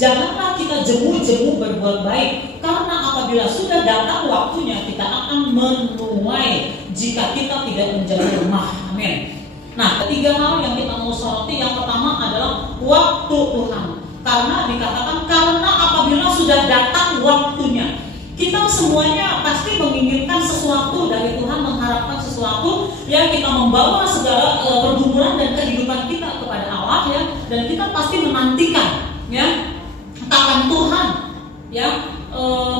janganlah kita jemu-jemu berbuat baik, karena apabila sudah datang waktunya kita akan menuai jika kita tidak menjadi lemah. Amin. Nah, ketiga hal yang kita mau soroti, yang pertama adalah waktu Tuhan. Karena dikatakan karena apabila sudah datang waktunya, kita semuanya pasti menginginkan sesuatu dari Tuhan, mengharapkan sesuatu yang kita membawa segala pergumulan dan kehidupan kita kepada Allah ya, dan kita pasti menantikan ya tangan Tuhan ya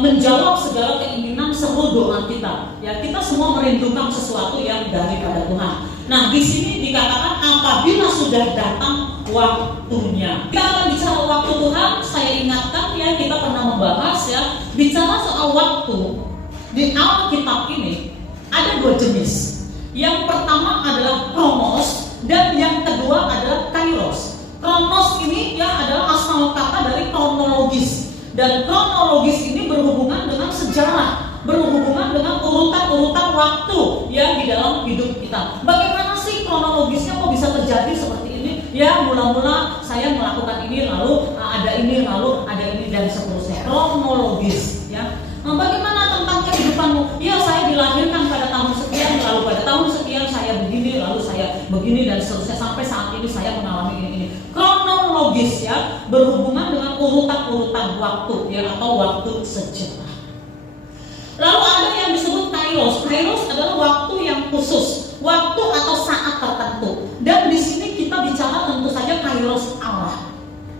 menjawab segala keinginan seluruh doa kita. Ya, kita semua merindukan sesuatu yang daripada Tuhan. Nah, di sini dikatakan apabila sudah datang waktunya. Kita akan bicara waktu Tuhan. Saya ingatkan ya, kita pernah membahas ya, bicara soal waktu di Alkitab ini ada dua jenis. Yang pertama adalah Kronos dan yang kedua adalah Kairos. Kronos ini ya adalah asal kata dari kronologis, dan kronologis ini berhubungan dengan sejarah, berhubungan dengan urutan-urutan waktu ya di dalam hidup kita. Bagaimana sih kronologisnya kok bisa terjadi seperti ini? Ya, mula-mula saya melakukan ini, lalu ada ini, lalu ada ini, dan seterusnya. Kronologis ya. Nah, bagaimana tentang kehidupanmu? Ya, saya dilahirkan pada tahun sekian, lalu pada tahun sekian saya begini, lalu saya begini, dan seterusnya sampai saat ini saya mengalami ini. Kronologis ya, berhubungan dengan urutan-urutan waktu ya, atau waktu sejarah. Lalu ada yang disebut Kairos. Kairos adalah waktu yang khusus, waktu atau saat tertentu. Dan di sini kita bicara tentu saja Kairos Allah.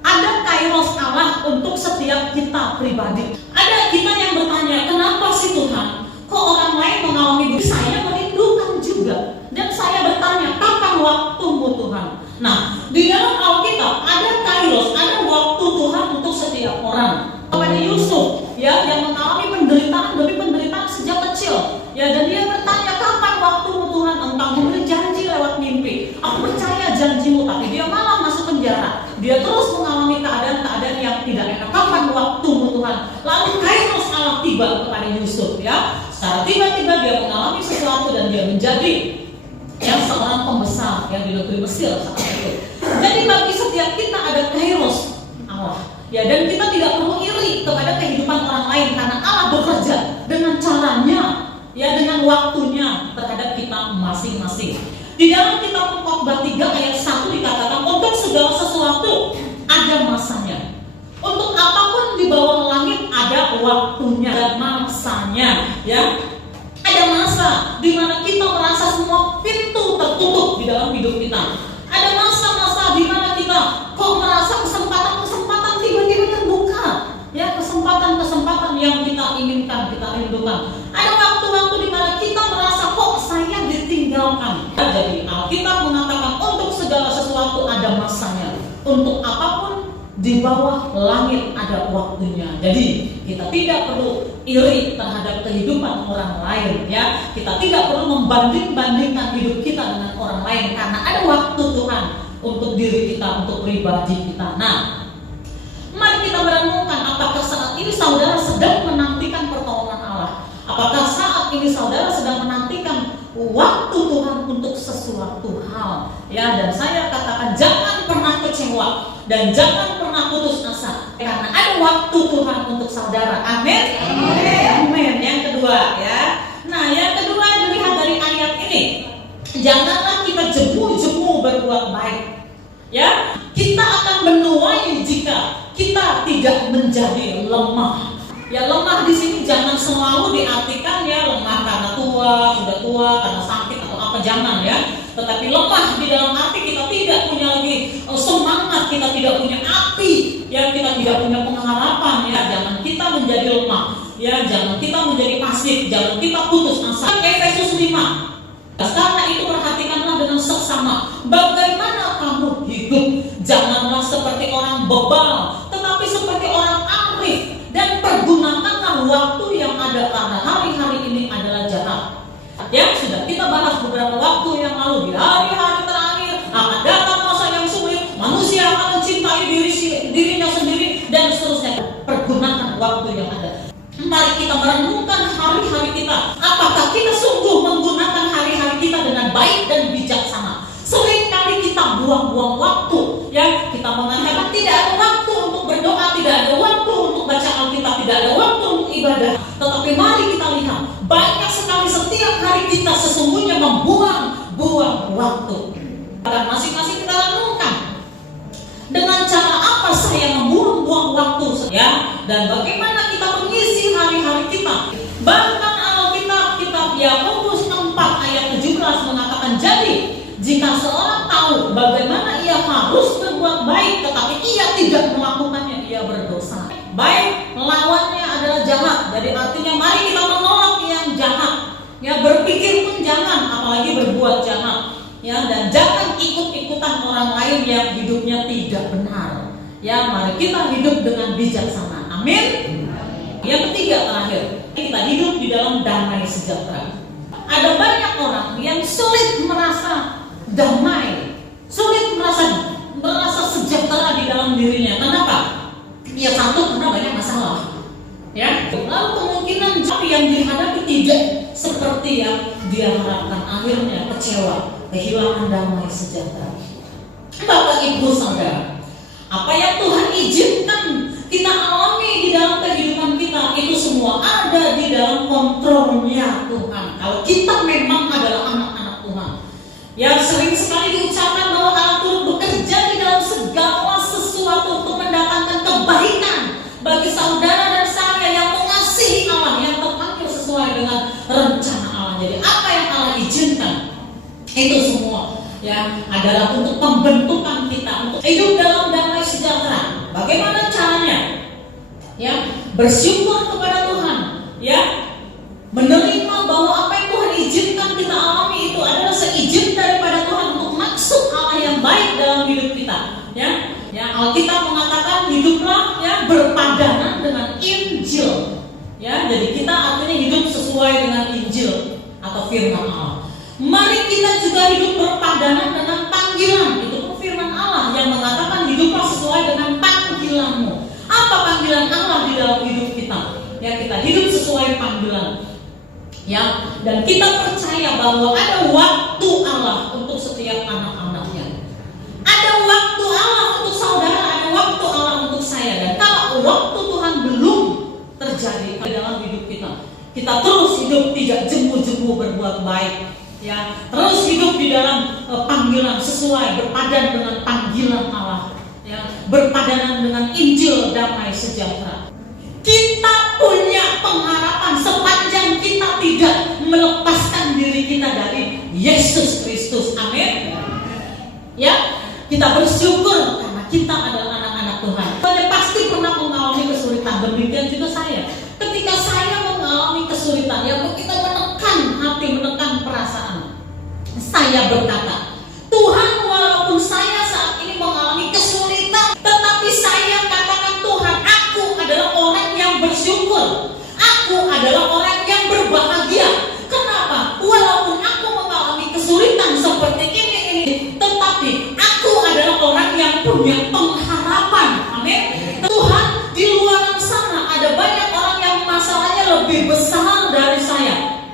Ada Kairos Allah untuk setiap kita pribadi. Ada kita yang bertanya, kenapa sih Tuhan? Kok orang lain mengalami ini? Saya merindukan juga. Dan saya bertanya, kapan waktumu Tuhan? Nah, di dalam Alkitab ada Kairos, ada waktu Tuhan untuk setiap orang. Kepada Yusuf ya, yang mengalami penderitaan demi penderitaan sejak kecil ya, dan dia bertanya, kapan waktumu Tuhan? Engkau memberi janji lewat mimpi, aku percaya janjimu, tapi dia malah masuk penjara. Dia terus mengalami keadaan-keadaan yang tidak enak. Kapan waktumu Tuhan? Lalu Kairos Allah tiba kepada Yusuf ya, secara tiba-tiba dia mengalami sesuatu dan dia menjadi yang seorang pembesar yang di negeri Mesir saat itu. Jadi bagi setiap kita ada Kairos Allah ya, dan kita tidak perlu iri kepada kehidupan orang lain, karena Allah bekerja dengan caranya ya, dengan waktunya terhadap kita masing-masing. Di dalam kitab Khotbah 3 ayat 1 dikatakan, untuk segala sesuatu ada masanya. Untuk apapun di bawah langit ada waktunya dan masanya ya. Ada masa di mana kita merasa semua pintu tertutup di dalam hidup kita. Ada masa-masa di mana kita kok merasa kesempatan-kesempatan tiba-tiba terbuka ya, kesempatan-kesempatan yang kita inginkan, kita rindukan. Ada waktu-waktu di mana kita merasa kok saya ditinggalkan. Jadi Alkitab mengatakan untuk segala sesuatu ada masanya. Untuk apapun di bawah langit ada waktunya. Jadi kita tidak perlu iri terhadap kehidupan orang lain ya. Kita tidak perlu membanding-bandingkan hidup kita dengan orang lain, karena ada waktu Tuhan untuk diri kita, untuk pribadi kita. Nah, mari kita merenungkan, apakah saat ini saudara sedang menantikan pertolongan Allah? Apakah saat ini saudara sedang menantikan waktu Tuhan untuk sesuatu hal ya? Dan saya katakan, jangan pernah kecewa dan jangan pernah putus asa, karena ada waktu Tuhan untuk saudara. Amin. Amin. Yang kedua ya. Nah, yang kedua dilihat dari ayat ini, janganlah kita jemu-jemu berbuat baik ya. Kita akan menuai jika kita tidak menjadi lemah. Ya, lemah di sini jangan selalu diartikan ya lemah karena tua, sudah tua, karena sakit atau apa, jangan ya. Tetapi lemah di dalam arti kita tidak punya lagi semangat, kita tidak punya api, ya, kita tidak punya pengharapan ya. Jangan kita menjadi lemah, ya, jangan kita menjadi pasif, jangan kita putus asa. Efesus 5. Karena itu perhatikanlah dengan seksama bagaimana kamu hidup. Janganlah seperti orang bebal, tetapi seperti orang arif, dan pergunakanlah waktu yang ada, karena hari-hari ini adalah jahat. Ya, sudah kita bahas beberapa waktu yang lalu, di hari-hari terakhir akan datang masa yang sulit, manusia akan mencintai dirinya sendiri, dan seterusnya. Pergunakan waktu yang ada. Mari kita merenungkan hari-hari kita. Apakah kita sungguh menggunakan hari-hari kita dengan baik dan bijaksana? Seringkali kita buang-buang waktu, ya. Kita mengatakan tidak ada waktu untuk berdoa, tidak ibadah. Tetapi mari kita lihat, banyak sekali setiap hari kita sesungguhnya membuang-buang waktu. Dan masing-masing kita renungkan, dengan cara apa saya membuang-buang waktu, ya, dan bagaimana kita mengisi hari-hari kita. Bahkan Alkitab Yakobus 4 ayat 17 mengatakan, jadi jika seorang tahu bagaimana ia harus berbuat baik tetapi ia tidak melakukannya, ia berdosa. Baik lawannya adalah jahat. Jadi artinya mari kita menolak yang jahat. Ya, berpikir pun jangan, apalagi berbuat jahat. Ya, dan jangan ikut-ikutan orang lain yang hidupnya tidak benar. Ya, mari kita hidup dengan bijaksana. Amin. Yang ketiga terakhir, kita hidup di dalam damai sejahtera. Ada banyak orang yang sulit merasa damai, sulit merasa sejahtera di dalam dirinya. Kenapa? Ya, satu, karena banyak masalah. Ya, lalu kemungkinan yang dihadapi tidak seperti yang dia harapkan, akhirnya kecewa, kehilangan damai sejahtera. Bapak Ibu Saudara, apa yang Tuhan izinkan kita alami di dalam kehidupan kita, itu semua ada di dalam kontrolnya Tuhan. Kalau kita memang adalah anak-anak Tuhan, yang sering sekali diucapkan bahwa Allah turut bekerja di dalam segala sesuatu untuk mendatangkan kebaikan bagi saudara dan saya yang mengasihi Allah, yang terpanggil sesuai dengan rencana Allah. Jadi apa yang Allah izinkan itu semua ya adalah untuk pembentukan kita untuk hidup dalam damai sejahtera. Bagaimana caranya? Ya, bersyukur kepada Tuhan, ya, menerima bahwa apa yang Tuhan izinkan kita alami itu adalah seizin daripada Tuhan untuk maksud Allah yang baik dalam hidup kita. Ya, Alkitab mengatakan hiduplah ya berpadanan dengan Injil. Ya, jadi kita artinya hidup sesuai dengan Injil atau firman Allah. Mari kita juga hidup berpadanan dengan panggilan. Itu pun firman Allah yang mengatakan hiduplah sesuai dengan panggilanmu. Apa panggilan Allah di dalam hidup kita? Ya, kita hidup sesuai panggilan. Ya, dan kita percaya bahwa ada waktu Allah untuk setiap anak-anaknya. Ada waktu Allah untuk saudara, ada waktu Allah untuk saya. Dan kalau waktu Tuhan belum terjadi di dalam hidup kita, kita terus hidup tidak jemu-jemu berbuat baik. Ya, terus hidup di dalam panggilan sesuai berpadan dengan panggilan Allah. Ya, berpadanan dengan Injil damai sejahtera. Kita punya pengharapan sepanjang kita tidak melepaskan diri kita dari Yesus Kristus. Amin. Ya, kita bersyukur karena kita adalah anak-anak Tuhan. Saya pasti pernah mengalami kesulitan. Demikian juga saya. Ketika saya mengalami kesulitan, ya kita menekan hati, menekan perasaan. Saya berkata, Tuhan, walaupun saya saat ini mengalami kesulitan, tetapi saya katakan, Tuhan, aku adalah orang yang bersyukur. Aku adalah orang yang berbahagia. Kenapa? Walaupun aku mengalami kesulitan seperti ini, tetapi aku adalah orang yang punya pengharapan. Amin. Tuhan, di luar sana ada banyak orang yang masalahnya lebih besar dari saya,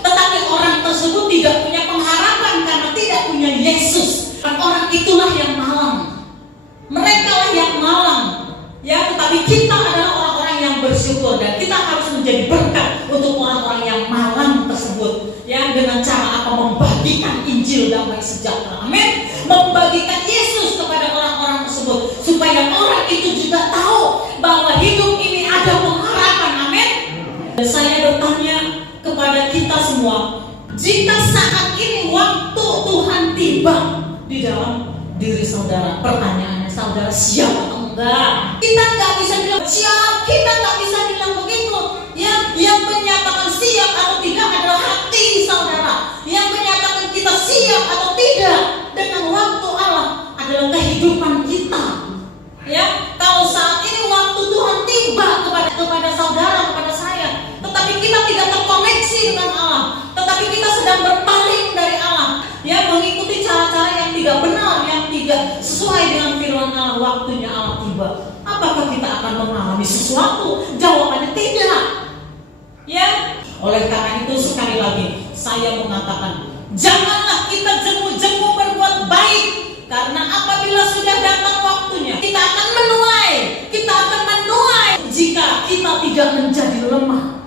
tetapi orang tersebut tidak punya pengharapan karena tidak punya Yesus. Dan orang itulah yang malang. Mereka lah yang malang. Ya, tetapi kita adalah orang-orang yang bersyukur dan kita harus menjadi berkat untuk orang-orang yang malang tersebut. Ya, dengan cara apa? Membagikan Injil damai sejahtera. Amin. Membagikan Yesus kepada orang-orang tersebut supaya orang itu juga tahu bahwa hidup ini ada pengharapan. Amin. Dan saya bertanya kepada kita semua, jika saat ini waktu Tuhan tiba di dalam diri saudara, pertanyaannya, saudara siap atau enggak? Kita nggak bisa bilang siap, kita nggak bisa bilang begitu. Ya, yang menyatakan siap atau tidak adalah hati saudara. Yang menyatakan kita siap atau tidak dengan waktu Allah adalah kehidupan kita. Ya, kalau saat ini waktu Tuhan tiba kepada saudara, kepada saya, tetapi kita tidak terkoneksi dengan Allah, tetapi kita sedang berpaling dari Allah, ya, mengikuti cara-cara yang tidak benar, yang tidak sesuai dengan firman Allah, waktunya Allah tiba. Apakah kita akan mengalami sesuatu? Jawabannya tidak. Ya, oleh karena itu sekali lagi saya mengatakan, janganlah kita jemu-jemu berbuat baik, karena apabila sudah datang waktunya, kita akan menuai jika kita kita tidak menjadi lemah.